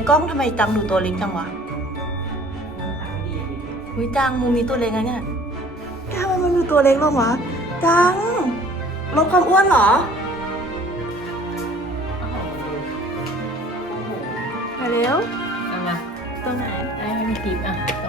ยแกอยู่ในกล้องทำไมจังดูตัวเล็กจังวะเฮ้ยจังมูมีตัวเล็กนะเนี่ยแกทำไมมันดูตัวเล็กลงวะจังลดความอ้วนเหรอมาเร็ว เอามาตรงไหนได้ให้มีทิปอะ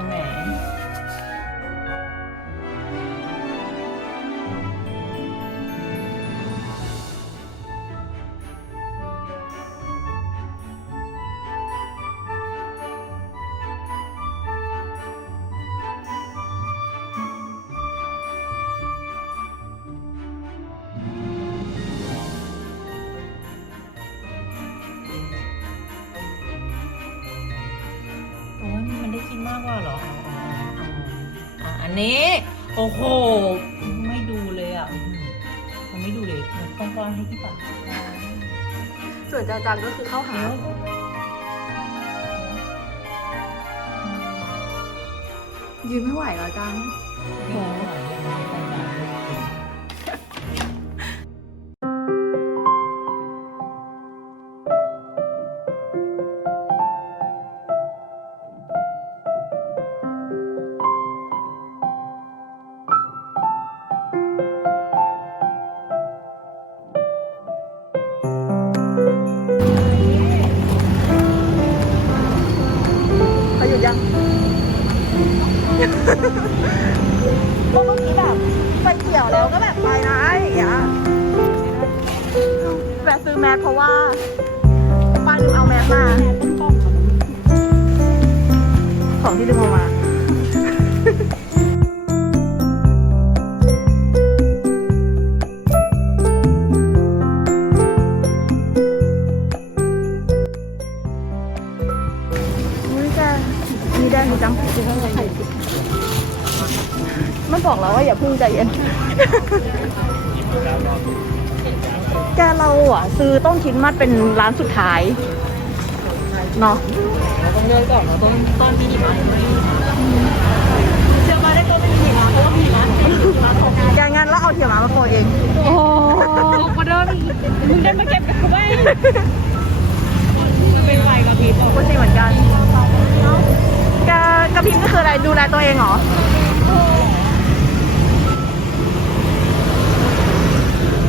อ้โห ไม่ดูเลยอะอื้อหือมันไม่ดูเลยมันต้องป้อนให้ที่ปากส่วนจังจังก็คือเข้าหาเดี๋ยวยืนไม่ไหวแล้วจังเดี๋ยวหน่อยยังไม่ไปไห สเพราะว่าป้าลืมเอาแมสมา ของที่ลืมเอามา อะซื้อต้นคริดมัดเป็นร้านสุดท้ายเนาะเราต้องเลือกก่อนเราต้องต้อนที่ดีไหมเชื่อมาได้ก็ไม่มีนะเพราะว่ามีนะแกงั้นแล้วเอาเทียมมามาโปรยเอง โอ้มาเดินมึงได้มาเก็บกับกูไหมเป็นไฟกับพีทปกติเหมือนกันแกกระพริบนี่คืออะไรดูแลตัวเองเหรอ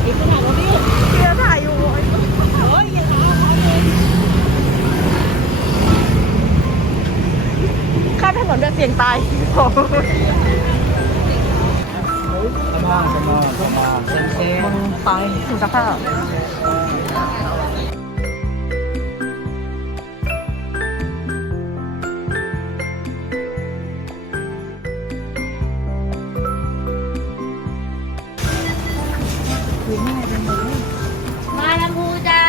อีกขนาดนี้ เชื่อถ่ายอยู่ โอ้ยอย่าท้าเขาเลย ข้าม ถนนแบบเสี่ยงตายสมองสมองสมองเซนเซนมึงไปถึงสภาพวิ่งยังไงเป็นมือมาลำพูจ้า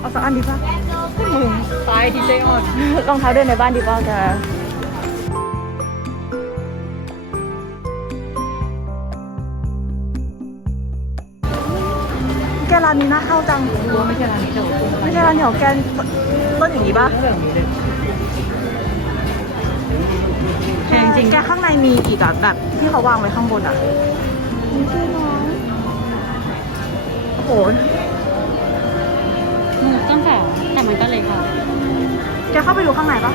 เอาสักอันดีป่ะมึงตายดีเจออนรองเท้าเดินในบ้านดีป่ะแกานนี้น่าเข้าจังรู้ว่าไม่ใช่ร้านนี้แต่ว่าไม่ใช่ร้านแถวแกนต้นอย่างนี้ป่ะแบบนี้เลยจริงๆแกข้างในมีอีกอะแบบที่เขาวางไว้ข้างบนอะโอ้โหตั้งแต่แต่มันก็เล็กอะแกเข้าไปดูข้างในปะ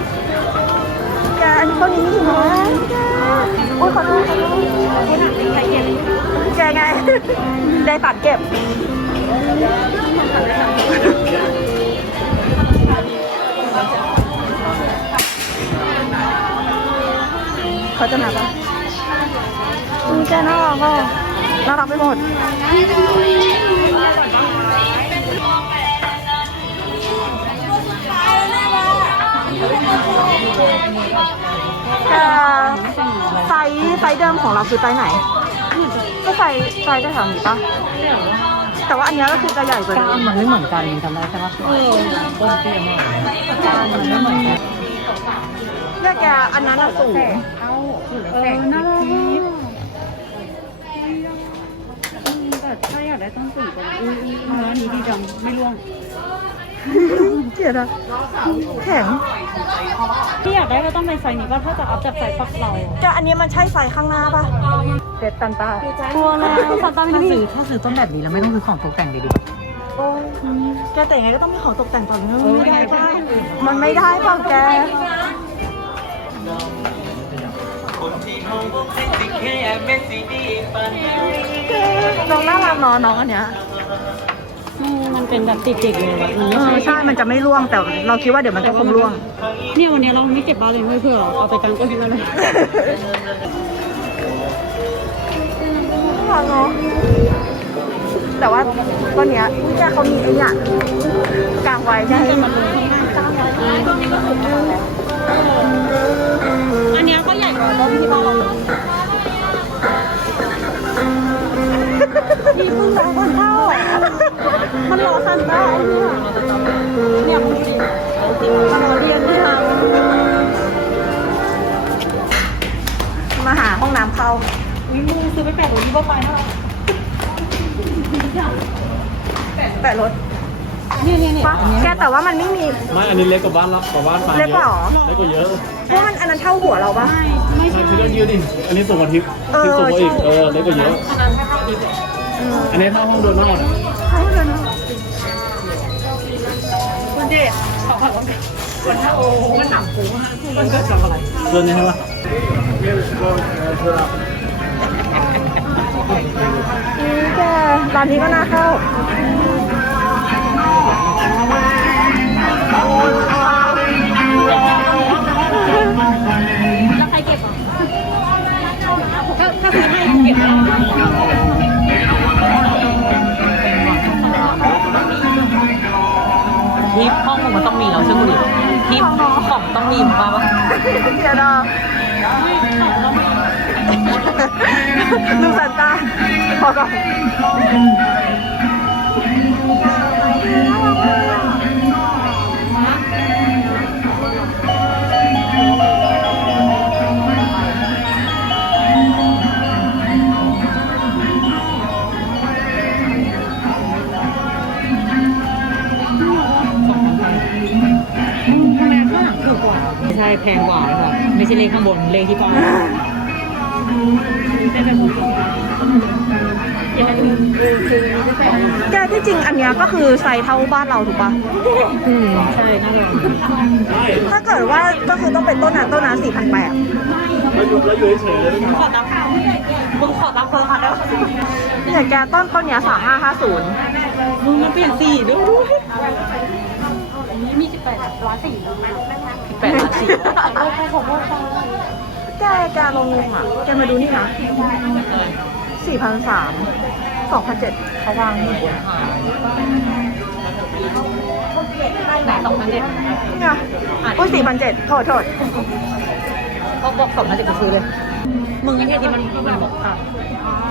แกอันนี้ต้นนี้มีหิมะแกโอ้ยขอโทษขอโทษแกไงได้ตัดเก็บ เขาจะมาปะอืมแกน่ารักอะน่ารักไปหมดแต่ไซส์ไซส์เดิมของเราคือไซส์ไหน ก็ไซส์ไซส์ได้แถวนี้ปะ แต่ว่าอันเนี้ยก็คือจะใหญ่กว่าก้านี้นมันไม่เหมือนกันจำได้ใช่ปะเออ ต้นเตี้ยมากก้านมันไม่เหมือนกันเนี่ยแกอันนั้นอะสูงเออน่ารักแต่ถ้าอยากได้ต้องสีก็อืออืออันนี้ดีจังไม่ร่วง เกลียดอะแข็งที่อยากได้ก็ต้องเป็นไซส์นี้ป่ะถ้าจะอัพจากไซส์ปักเราแกอันนี้มันใช่ไซส์ข้างหน้าปะเด็ดตันตาตัวแล้วซันต้าไม่ได้ซื้อถ้าซื้อต้นแบบนี้แล้วไม่ต้องซื้อของตกแต่งเลยดีกว่าโอ้แกแต่ยังไงก็ต้องมีของตกแต่งก่อนนะเออไม่ได้ไม่ป่ะได้มันไม่ได้เปล่าแกน้องน่ารักเนาะน้องอันเนี้ย มันเป็นแบบติดเด็กเลยอะมันเอไม่อใช่ ใช่มันจะไม่ร่วงแต่เราคิดว่าเดี๋ยวมันก็คงร่วง เนี่ยวันนี้เราไม่เก็บบ้านเลยเพื่อเอาไปกางก้นที่นั่นเลยน่ารักเนาะแต่ว่าต้นเนี้ยอุ๊ยแกเขามีไอ้เนี่ยกางไว้ใช่ไหมอันเนี้ยก็ใหญ่กว่าต้นที่บ้านเรามีเพิ่งสามคนเท่าอะ มันรอซันได้เนี่ยเนี่ยมันดูดิมันรอเรียนที่ทำมาหาห้องน้ำเข้าวิมูซื้อไปแปดตัวที่บ้านไปนะแต่รถเนี่ยเนี่ยเนี่ยปะแกแต่ว่ามันไม่มี ไม่ อันนี้เล็กกว่าบ้านเรากว่าบ้านปลาเล็กกว่าเหรอเล็กกว่าเยอะเพราะมันอันนั้นเท่าหัวเราปะไม่ใช่ใช่คือก็ยืดดิ อันนี้สูงกว่าทิพย์เออทิพย์สูงกว่าอีกใช่เออ เล็กกว่าเยอะอันนี้เท่าห้องโดนนอกอะ เท่าเลยนะคุณเดชเดินนี้ใช่ปะนี่แกร้านนี้ก็น่าเข้าแล้วใครเก็บอะถ้าถ้าซื้อให้เก็บ ที่ห้องมึงมันต้องมีแล้วใช่ไหมที่ของต้องมีมาปะเดี๋ยวนะดูสันตาพอก่อน แพงกว่าค่ะไม่ใช่เลขข้างบนเลขที่ป้ายเป็นแบบนี้แกที่จริงอันเนี้ยก็คือไซส์เท่าบ้านเราถูกปะอืมใช่น่าจะถ้าเกิดว่าก็คือต้องเป็นต้นนั้นต้นนั้นสี่พันแปดแล้วอยู่แล้วอยู่เฉยๆเลยขอตังค์มึงขอตังค์เพิ่มมาแล้วเนี่ยแกต้นต้นเนี้ยสามห้าห้าศูนย์มึงมันเปลี่ยนสีด้วยมีสิบแปดร้อยสี่ แปดสีแกแกลงงงอะ แกมาดูนี่นะสี่พันสามสองพันเจ็ดเขาวางอยู่บนหางไหนสองพันเจ็ดเนี่ยอุ้ยสี่พันเจ็ดโทษโทษเขาบอกสองพันเจ็ดก็ซื้อเลย มึงไอ้ที่มันมันบอกค่ะ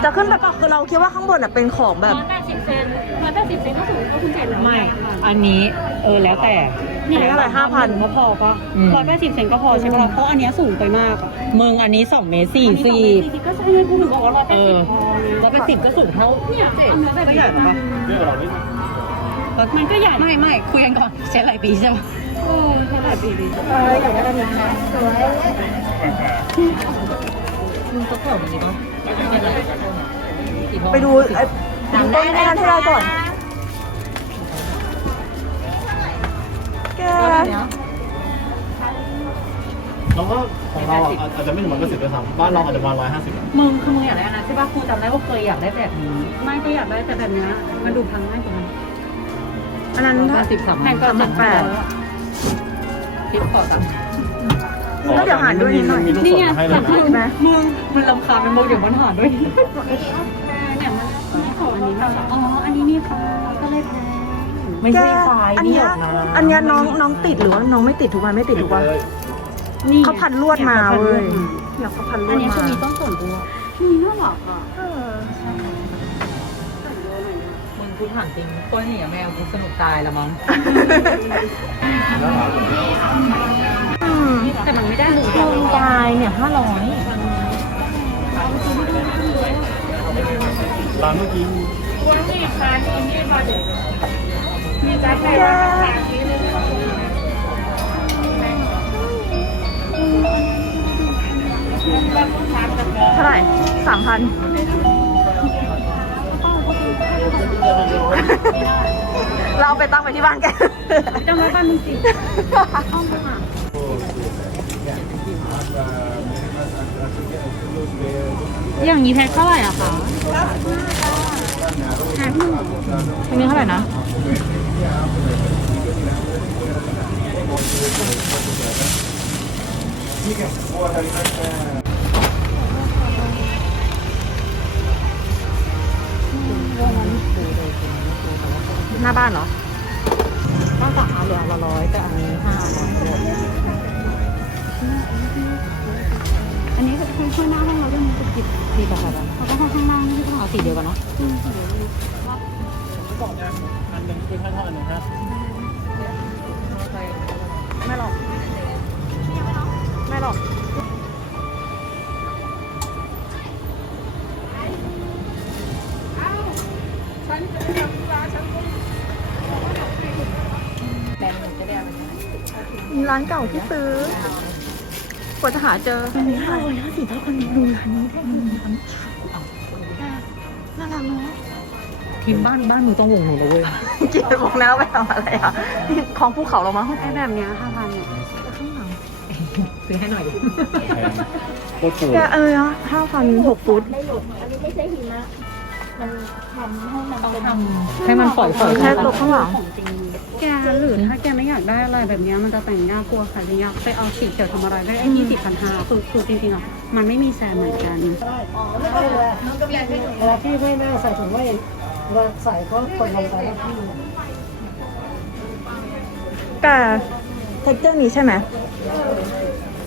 จะขึ้นแบบคือเราคิดว่าข้างบนอะเป็นของแบบร้อยแปดสิบเซนร้อยแป ดสิบเซนก็ถูกก็คุณเจ็ดแล้วไม่ อันนี้เออแล้วแต่อันนี้เท่าไหร่ห้าพันก็พอปะอืมร้อยแปดสิบเซนก็พอใช่ปะล่ะเพราะอันเนี้ยสูงไปมากอะมึงอันนี้สองเมตรสี่สิบก็ใช่ไงกูถึงบอกว่าร้อยแปเอดสิอบพอร้อยแปดสิบก็สูงเท่าเนี่ยอันนี้แบบใหญ่ปะเรื่องเรานี่มันก็ใหญ่ไม่ไม่คุยกันก่อนใช้หลายปีใช่ไหมโอ้เท่าไหร่ปีดีเอออยากได้อันนี้นะสวยมึงก็เปิดมันดีป่ะไปดูไอ้ดูต้นไอ้นั้นให้เราก่อน แกเราก็ของเราอะอาจจะไม่ถึงร้อยเปอร์เซ็นต์ด้วยซ้ำบ้านเราอาจจะประมาณร้อยห้าสิบมึงคือมึงอยากได้อันนั้นใช่ป่ะครูจำได้ว่าเคยอยากได้แบบนี้ ไม่ก็อยากได้แต่แบบเนี้ยมันดูพังง่ายกว่ามันอันนั้นร้อยสิบสามแพงกว่าสามแปดคลิปก่อนตังแล้วเดี๋ยวหารด้วยนิดหน่อย มีลูกนี่ศรไงมาให้เลสัยบนะมึงไหม มึงมันลำคาญเป็นโมเดี๋ยวมันหาด้วยเนี่ยมันไม่ขออันนี้นะคะอ๋อ อันนี้นี่ค่ะก็เลยแพง ไม่แกใช่ไฟอันนี่เนี้หยรอกนะอันเนี้ยน้องน้องติดหรือว่าน้องไม่ติดทุกวันไม่ติดทุกวันนี่เขาพันลวดมาเว้ยอยากเขาพันลวอันดนี้มาคือมีต้นส่วนตัวมีน่ารักอะเออมึงพูดถามจริงต้นนี่แมวกูสนุกตายละมั้งอืมแต่มันไม่ได้หมูมึงตายเนี่ยห้าร้อยร้านเมื่อกี้แก เท่าไหร่สามพันเราไปตั้งไปที่บ้านแกจำไว้บ้านมึงสิอย่างนี้แพ็คเท่าไหร่อะคะแพ็คหนึ่งอันนี้เท่าไหร่นะ หน้าบ้านเหรอถ้านสามเหลือละร้อยแต่อันนี้ห้าร้อยอันนี้คือช่วยหน้าห้องเราด้วยมันจะจิบสี่กับอะไรเขาก็ห้องข้างล่างนี่ก็เอาสีเดียวกันเนาะ อันหนึ่งคือค่าเท่าอันหนึ่งฮะไม่หรอก ไม่หรอกมีร้านเก่าที่ซื้อกว่าจะหาเจอห้าร้อยห้าสิบเท่ากันดูร้านนี้ได้น่ารักเนาะทีมบ้านบ้านมึงต้องวงหนูเลยเว้ย เกียร์บอกแล้วไปทำอะไรอะของภูเขาเรามั้งไอ้แบบเนี้ยห้าพันเนี่ยข้างหลังซื้อให้หน่อยดิแพงโคตรถูกแกเออห้าพันหกฟุตต้องทำให้มันปล่อยปล่อยแค่ตกข้างหลังแกหรือถ้าแกไม่อยากได้อะไรแบบเนี้ยมันจะแต่งยากกลัวค่ะจะยากไปเอาสีเขียวทำอะไรได้ไอ้ยี่สิบพันห้าคือคือจริงๆอะมันไม่มีแซมเหมือนกันเวลาพี่ไม่น่าใส่ถุงว่าเวลาใส่ก็กดลงไปแล้วพี่แต่เท็กเจอร์นี้ใช่ไหม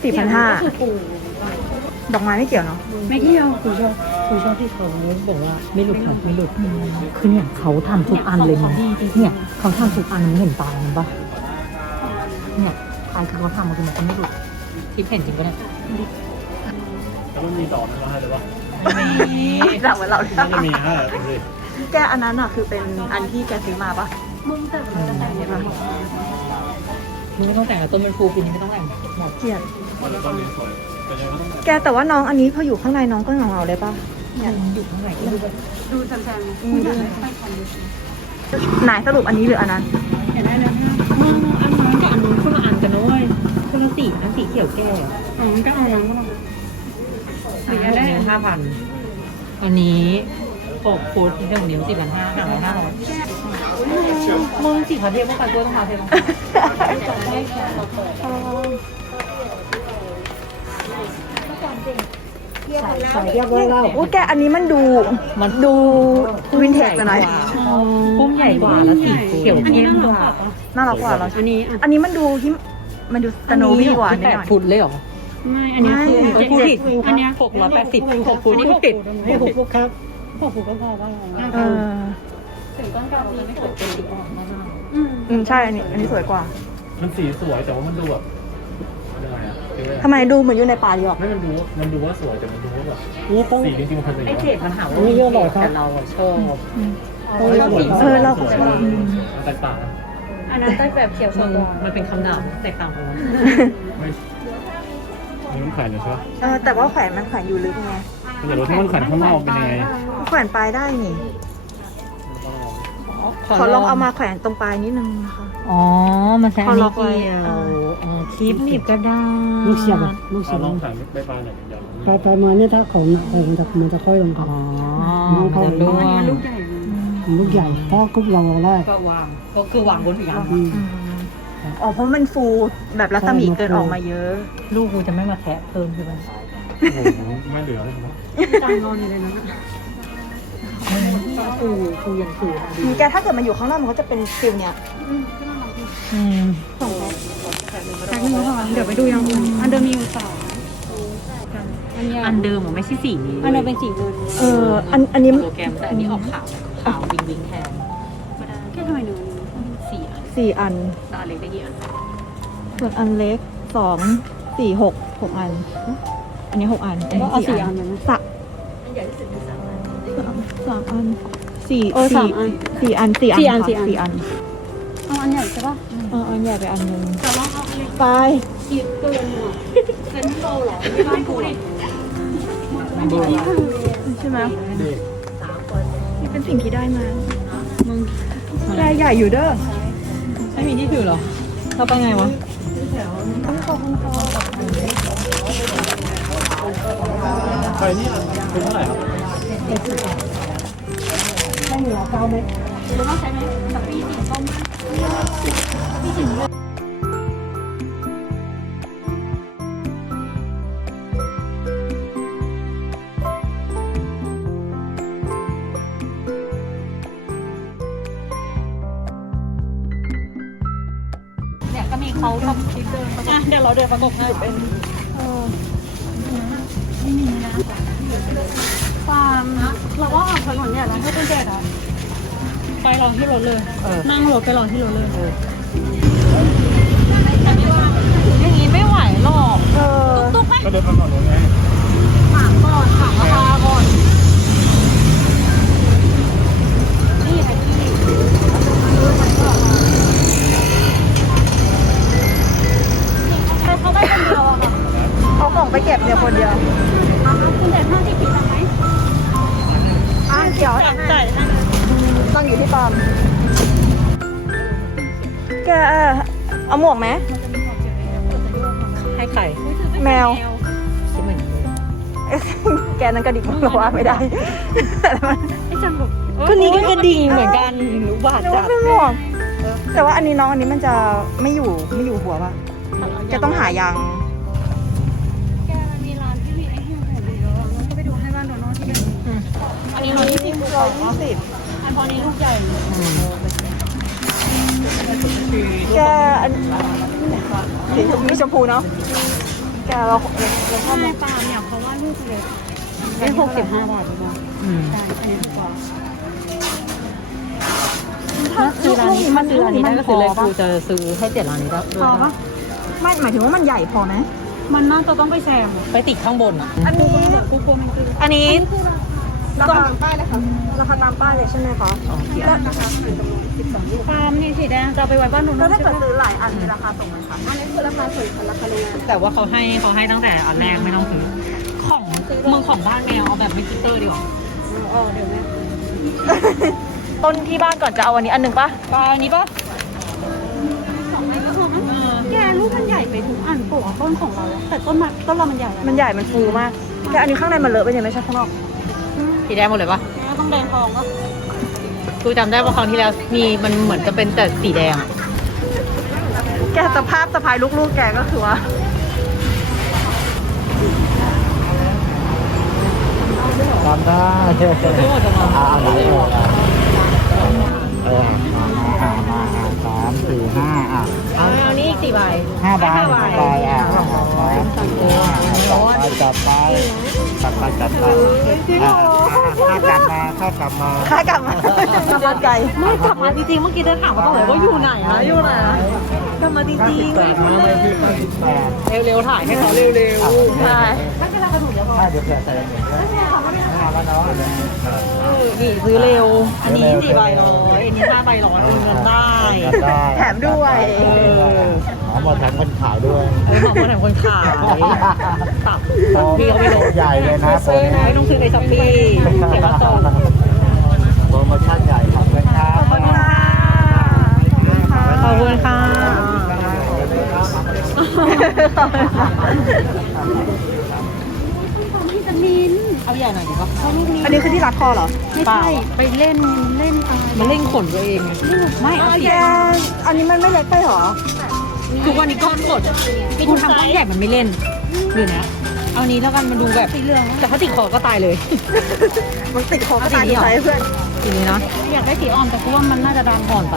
สี่พันห้าดอกไม้ไม่เกี่ยวเนาะไม่เที่ยวคุณชอบคุณชอบที่เขาบอกว่าไม่หลุดค่ะไม่หลุดคือเนี่ยเขาทำทุกอันเลยนะเนี่ยเขาทำทุกอันมึงเห็นตามันปะเนี่ยทายคือเขาทำมาคือมันก็ไม่หลุดคิดเห็นจริงปะเนี่ยแล้วมันมีดอกนะให้หรือว่าดอกเหมือนเราเลยน่าจะมีฮะดูดิ แกอันนั้นอะคือเป็นอันที่แกซื้อมาปะมึงแต่มันจะแต่งยังไงมึงไม่ต้องแต่งแล้วต้นเป็นฟูปีนี้ไม่ต้องแต่งหมดเกลียดมันจะต้องเรียนสวยแต่ยังไม่ต้องแกแต่ว่าน้องอันนี้พออยู่ข้างในน้องก็เหงาๆเลยปะเนี่ยอยู่ข้างในก็ดูแบบดูแซมๆมึงอยากได้ใส่คอนดิชไหนสรุปอันนี้หรืออันนั้นอยากได้แล้วนะมึงอันนั้นกับอันนู้นคนละอันกันนะเว้ยคนละสีอันสีเขียวแก่อ๋อมันก็เอาแล้วก็หรืออยากได้ห้าพันอันนี้ ปกโพสที่หนึ่งนิ้วสี่พันห้าห่างห้าร้อยมึงสี่พันเทียบพวกกันตัวต้องหาเทียบใส่เยบร้อยแล้วอุ้ยแกอันนี้มันดู มันดูวินเทจกันหน่อยพุ่มใหญ่กว่าแล้วสีเขียวเข้มกว่าน่ารักกว่าเราอันนี้ อันนี้มันดูที่มันดูสโนวี่กว่าแปนิดหน่อยฟุตเลยหรอไม่ อันนี้คือเจ็ดดผิดอันนี้หกร้อยแปดสิบหกฟุตนี่หกสิบให้หกลูกครับ หกฟุตก็พอว่าเออถึงก้อนเก่ามันไม่สวยเป็นสีอ่อนมากอืมใช่อันนี้ อันนี้สวยกว่า มันสีสวยแต่ว่ามันดูแบบมันยังไงอะคือทำไมดูเหมือนอยู่ในป่าดีออก ไม่มันดูมันดูว่าสวยแต่มันดูว่าแบบนี่ต้อง สีจริงๆมันเป็นไอยังเจไงดมันหาว่าไม่เยอะหรอกครับ แต่เราอะชอบต้องเรียบร้อยเออเราสวยมันแตกต่างกันอันนั้นใต้แบบเขียวสมันดกว่ามันเป็นคำด่าแตกต่างกันไม่อันนี้มันแขวนอยู่ใช่ปะเออแต่ว่าแขวนมันแขวนอยู่ลึกไง มันอยากรู้ที่มันแขวนข้างนอกเป็นยังไงแขวนปลายได้นี่ ขอลองเอามาแขวนตรงปลายนิดนึงนะคะ อ๋อ มันใช้พอัอนล็นี้อกไว้เกี่ยวเออเออคลิปหนีบก็ได้ลูกเสียบอะลูกเสีเอายบลองแขวนใบปลายหน่อยเดี๋ยวไปไปมาเนี่ยถ้าของหนักไปมันจะมันจะค่อยลงอ๋ก่ออนมันจะร่วอันนี้งมันลูกใหญ่เลยลูกใหญ่ถ้าคุกเราเราได้ก็วางก็คือวางบนอีกอันอืมอืมอ๋อเพราะมันฟูแบบรัศมีเกินออกมาเยอะ ลูกกูจะไม่มาแคะเพิ่มใช่ไหม โอ้โหไม่เหลือเลยนะจานนอนอยู่ในนั้นกูกูยังถือดีแกถ้าเกิดมันอยู่ข้างนอกมันก็จะเป็นฟิลเนี้ยอืมแพ็คหนึ่งก็พอเดี๋ยวไปดูยังอื่นอันเดิมมีอยู่สองอันนี้อันเดิมมันไม่ใช่สีนี้อันเดิมเป็นสีเงินเอออันอันนี้โปรแกรมแต่อันนี้ออกขาวขาววิงวิงแทนแค่ทำไมหนูสี่อันสี่อันตาเล็กได้กี่อันส่วนอันเล็กสองสี่หกหกอัน อันนี้หกอันก็เอาสี่อันเลยนะสะสามอันสี่เออสามอันสี่อันสี่อันสี่อันค่ะสี่อัน สี่อันเอาอันใหญ่ใช่ป่ะเอออันใหญ่ไปอันหนึงแต่ว่าเอาอันเล็กไปขีดเกินอะเป็นโตเหรอไม่บ้านกูดิไม่ดีที่คือใช่ไหมเด็กนี่เป็นสิ่งที่ได้มามึงแกใหญ่อยู่เด้อไม่มีที่ถือเหรอเราไปไงวะ ไปนี่เป็นเท่าไหร่ครับไม่เหลือเก้าเม็ดเนี่ยก็มีเขาทำคลิปเดินประกบเดี๋ยวเราเดินประกบให้เป็น ฟาร์มนะเราว่าออกถนนเนี่ยเราให้เป็นเด็กอะไปรอที่รถเลย เออ นั่งรถไปรอที่รถเลยอย่างนี้ไม่ไหวหรอกเออก็เดินมาก่อนเลยไงถามก่อนถามราคาก่อนนี่แท็กซี่ใครเขาไปคนเดียวอะค่ะ เอาของไปเก็บเดี๋ยวคนเดียวเอาคุณแต่ห้าสิบปีทำไหมอะเดี๋ยวจ่ายให้ต้องอยู่ที่ปอมแกเออเอาหมวกไหมให้ใครแมวคิดเหมือนกันเลยแกนั้นกระดิกหรอว่าไม่ได้ไอ้จังบอกก็นี้ก็กระดิ่งเหมือนกันรู้บาดนึกจัว่าดเป็นหมวกแต่ว่าอันนี้น้องอันนี้มันจะไม่อยู่ไม่อยู่หัวป่ะแกต้องหายาง ร้อยยี่สิบร้อยยี่สิบอันพอนี้ลูกใหญ่แกอันสีชมพูชมพูเนาะแกเราเราชอบใช่ไหมปาล์มเนี่ยเพราะว่าลูกเล็กได้หกสิบห้าบาทดีกว่าอืมใช่อันนี้ถูกกว่าถ้าซื้อร้านนี้ถ้าซื้อร้านนี้ได้ก็ซื้อเลยกูจะซื้อให้เจ็ดร้านนี้ด้วยพอปะไม่หมายถึงว่ามันใหญ่พอไหมมันน่าจะต้องไปแซม ไปติดข้างบนอะ อันนี้กูโกมันคืออันนี้ ราคาตามป้ายเลยค่ะราคาตามป้ายเลยใช่ไหมคะอ๋อเขียนแล้วปาล์มนี่สีแดงจะเอาไปไว้บ้านโดนัแล้วลด์ถ้าใช่เกิดไหมซื้อหลายอันมีราคาส่งไหมคะอันนี้คือราคาส่งค่ะราคาโรงงานแต่ว่าเขาให้เขาให้ตั้งแต่อันแรกไม่ต้องซื้อของเมืองของบ้านแมวเอาแบบไม่คิตเตอร์ดีกว่าเออเดี๋ยวแม่ต้นที่บ้านก่อนจะเอาอันนี้อันหนึ่งปะปลาอันนี้ปะสองอันก็พอมั้งแกลูกมันใหญ่ไปทุกอันปลูกต้นของเราอะแต่ต้นมันต้นเรามันใหญ่อะมันใหญ่มันฟูมากแต่อันนี้ข้างในมันเลอะไปเนี่ยไม่ใช่ข้างนอก สีแดงหมดเลยปะแม่ต้องแดงทองก็กูจำได้ว่าครั้งที่แล้วมีมันเหมือนจะเป็นแต่สีแดงอะแกสภาพสะพายลูกๆแกก็คือว่าจำได้ซื้อหมดจะมาอ่าไหนเออเออมามามาสามสี่ห้าอะเอาเอานี่อีกสี่ใบห้าใบห้าใบอะสามสี่ห้าจับไปจับไปจับไปจับไปอะข้ากลับมาข้ากลับมาค่ากลับมากลับมาไกลไม่กลับมาจริงๆเมื่อกี้เดินถามมาตรงไหนว่าอยู่ไหนอะอยู่ไหนอะกลับมาจริงแปดมาเลยพี่แปดๆเร็วๆถ่ายให้เขาเร็วใช่ถ้าเดี๋ยวเผื่อใส่เหมือนกันเอาแล้วเนาะๆเออนี่ซื้อเร็ว อันนี้สี่ใบร้อย อันนี้ห้าใบร้อยคืนเงินได้ได้แถมด้วย เออหอมหมดแถมคนขายด้วยเออหมอคนไหนคนขายตับพี่เขาไม่ลงใหญ่เลยนะตัวนี้ไม่ต้องซื้อในช้อปปี้เสียค่าส่งโปรโมชั่นใหญ่ขอบคุณครับขอบคุณค่ะขอบคุณค่ะ วิตามินเอาใหญ่หน่อยดีป่ะอันนี้คือที่รัดคอเหรอไม่เปล่าใช่ไปเล่นเล่นอะไรมันเล่งขนตัวเองไม่เอาแกอันนี้มันไม่เล็กไปเหรอ ทุกวันนี้ก้อนขนกูทำก้อนใหญ่มันไม่เล่นหรือนะเอานี้แล้วกันมันดูแบบสีเหลืองแต่ถ้าติดคอก็ตายเลยมันติดคอก็ตายดีใจเพื่อนทีนี้นะอยากได้สีอ่อนแต่กูว่ามันน่าจะดำอ่อนไป